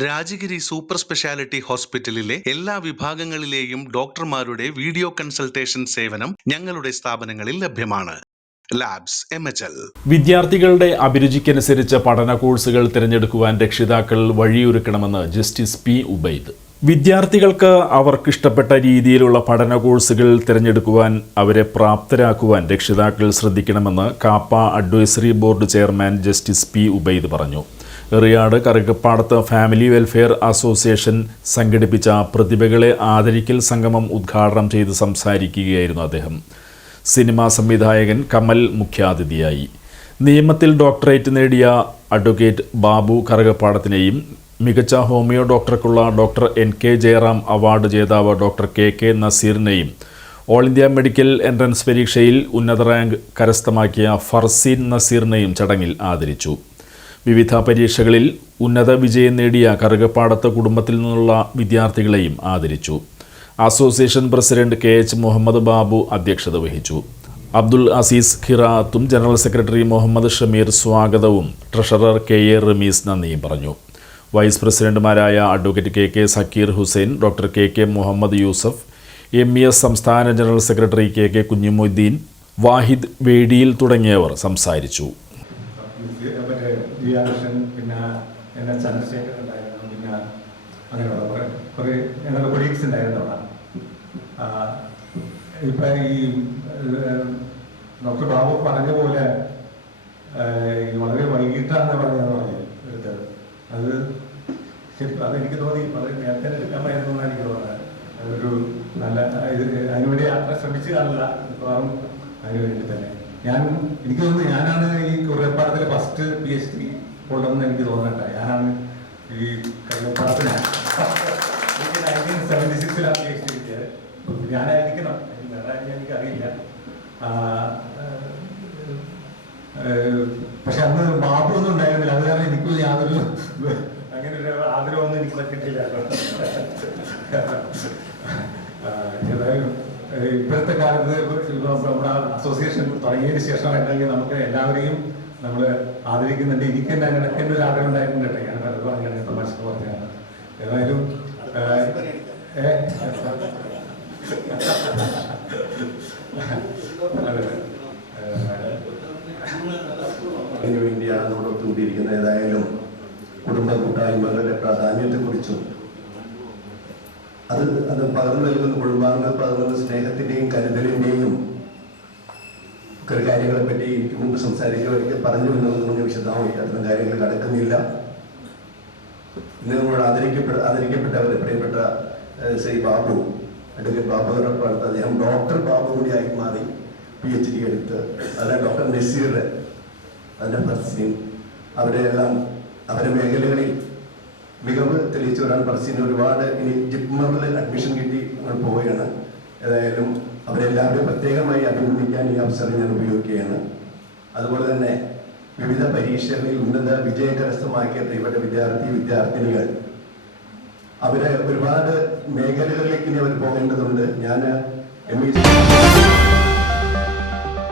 Rajagiri super speciality ഹോസ്പിറ്റലിലെ എല്ലാ വിഭാഗങ്ങളിലെയും ഡോക്ടർമാരുടെ വീഡിയോ കൺസൾട്ടേഷൻ സേവനം ഞങ്ങളുടെ സ്ഥാപനങ്ങളിൽ ലഭ്യമാണ്. ലാബ്സ് വിദ്യാർത്ഥികളുടെ അഭിരുചിക്കനുസരിച്ച് പഠന കോഴ്സുകൾ തിരഞ്ഞെടുക്കുവാൻ രക്ഷിതാക്കൾ വഴിയൊരുക്കണമെന്ന് ജസ്റ്റിസ് പി ഉബൈദ്. വിദ്യാർത്ഥികൾക്ക് അവർക്കിഷ്ടപ്പെട്ട രീതിയിലുള്ള പഠന കോഴ്സുകൾ തിരഞ്ഞെടുക്കുവാൻ അവരെ പ്രാപ്തരാക്കുവാൻ രക്ഷിതാക്കൾ ശ്രദ്ധിക്കണമെന്ന് KAAPA advisory board chairman justice P Ubaid പറഞ്ഞു. Eriyad Karukappadath family welfare association സംഘടിപ്പിച്ച പ്രതിഭകളെ ആദരിക്കൽ സംഗമം ഉദ്ഘാടനം ചെയ്ത് സംസാരിക്കുകയായിരുന്നു അദ്ദേഹം. സിനിമാ സംവിധായകൻ കമൽ മുഖ്യാതിഥിയായി. നിയമത്തിൽ ഡോക്ടറേറ്റ് നേടിയ അഡ്വക്കേറ്റ് ബാബു കറുകപ്പാടത്തിനെയും മികച്ച homeo ഡോക്ടർക്കുള്ള doctor N K Jayaram award ജേതാവ് ഡോക്ടർ കെ കെ നസീറിനെയും ഓൾ ഇന്ത്യ മെഡിക്കൽ എൻട്രൻസ് പരീക്ഷയിൽ ഉന്നത റാങ്ക് കരസ്ഥമാക്കിയ ഫർസീൻ നസീറിനെയും ചടങ്ങിൽ ആദരിച്ചു. വിവിധ പരീക്ഷകളിൽ ഉന്നത വിജയം നേടിയ കറുകപ്പാടത്ത് കുടുംബത്തിൽ നിന്നുള്ള വിദ്യാർത്ഥികളെയും ആദരിച്ചു. Association president K H Muhammad Babu അധ്യക്ഷത വഹിച്ചു. അബ്ദുൾ അസീസ് ഖിറാത്തും ജനറൽ സെക്രട്ടറി മുഹമ്മദ് ഷമീർ സ്വാഗതവും ട്രഷറർ കെ എ റമീസ് നന്ദിയും പറഞ്ഞു. വൈസ് പ്രസിഡന്റുമാരായ advocate K K Zakir Hussain doctor K K Muhammad Yusuf M E S സംസ്ഥാന general secretary K K Kunhimoideen Wahid വേടിയിൽ തുടങ്ങിയവർ സംസാരിച്ചു. മറ്റേ കൃഷ്ണൻ പിന്നെ എന്നെ ചന്ദ്രശേഖരൻ ഉണ്ടായിരുന്നു പിന്നെ അങ്ങനെയുള്ള കുറേ കുറേ ഞങ്ങളുടെ കൊളീഗ്സ് ഉണ്ടായിരുന്നു അവിടെ. ഇപ്പൊ ഈ ഡോക്ടർ ബാബു പറഞ്ഞ പോലെ വളരെ വൈകിട്ടാണ് പറഞ്ഞതെന്ന് പറഞ്ഞു എടുത്തത്. അത് ശരി അതെനിക്ക് തോന്നി. വളരെ നേരത്തെ എടുക്കാമായിരുന്നു എന്നാണ് എനിക്ക് തോന്നുന്നത്. അതൊരു നല്ല ഇത് അതിനുവേണ്ടി യാത്ര ശ്രമിച്ചു കാണില്ല മിക്കവാറും. അതിനു വേണ്ടി തന്നെ. ഞാൻ എനിക്ക് തോന്നുന്നു ഞാനാണ് ഈ കുറിയപ്പാടത്തിലെ ഫസ്റ്റ് പി എച്ച് ഡി ഉള്ളതെന്ന് എനിക്ക് തോന്നട്ടെ ഞാനാണ് ഈ കറിയപ്പാടത്തിന് നയന്റീൻ സെവന്റി സിക്സിലാണ് പി എച്ച് ഡി കിട്ടിയത്. ഞാനായിരിക്കണം. എനിക്ക് വേറെ എനിക്കറിയില്ല പക്ഷെ അന്ന് ബാബു ഒന്നും ഉണ്ടായിരുന്നില്ല. അത് കാരണം എനിക്ക് യാതൊരു അങ്ങനെ ഒരു ആഗ്രഹമൊന്നും എനിക്ക് പറ്റിയിട്ടില്ല ഏതായാലും ഇപ്പോഴത്തെ കാലത്ത് നമ്മുടെ അസോസിയേഷൻ തുടങ്ങിയതിന് ശേഷം അല്ലെങ്കിൽ നമുക്ക് എല്ലാവരെയും നമ്മൾ ആദരിക്കുന്നുണ്ട്. എനിക്ക് തന്നെ അങ്ങനെ എന്റെ ഒരു ആഗ്രഹം ഉണ്ടായിരുന്നു ഞാൻ അത് പറഞ്ഞാണ് തമാശ പറഞ്ഞാണ് ഏതായാലും ഏതായാലും കുടുംബ കൂട്ടായ്മകളുടെ പ്രാധാന്യത്തെക്കുറിച്ചും അത് അത് പകർന്നു നൽകുന്ന കുടുംബാംഗങ്ങൾ പകർന്ന സ്നേഹത്തിന്റെയും കരുതലിന്റെയും കാര്യങ്ങളെ പറ്റി എനിക്ക് മുമ്പ് സംസാരിക്കുക പറഞ്ഞു എന്നൊന്നും വിശദമായി അത്തരം കാര്യങ്ങൾ കടക്കുന്നില്ല ഇന്ന് നമ്മൾ ആദരിക്കപ്പെട്ട ആദരിക്കപ്പെട്ടവരെ പ്രിയപ്പെട്ട ശ്രീ ബാബു അഡ്വക്കേറ്റ് ബാബുവിനെ പാടത്ത് അദ്ദേഹം ഡോക്ടർ ബാബു കൂടിയായി മാറി പി എച്ച് ഡി എടുത്ത്. അല്ല ഡോക്ടർ അതിന്റെ ഫസ്റ്റ് അവരെല്ലാം അവരുടെ മേഖലകളിൽ മികവ് തെളിയിച്ചവരാണ് ഫർസീൻ ഒരുപാട് ഇനി ജിപ്മറിൽ അഡ്മിഷൻ കിട്ടി ഞങ്ങൾ പോവുകയാണ്. ഏതായാലും അവരെല്ലാവരും പ്രത്യേകമായി അഭിനന്ദിക്കാൻ ഈ അവസരം ഞാൻ ഉപയോഗിക്കുകയാണ്. അതുപോലെ തന്നെ വിവിധ പരീക്ഷകളിൽ ഉന്നത വിജയം കരസ്ഥമാക്കിയ പ്രിയപ്പെട്ട വിദ്യാർത്ഥി വിദ്യാർത്ഥിനികൾ അവരെ ഒരുപാട് മേഖലകളിലേക്ക് ഇനി അവർ പോകേണ്ടതുണ്ട്. ഞാൻ എം. ഇ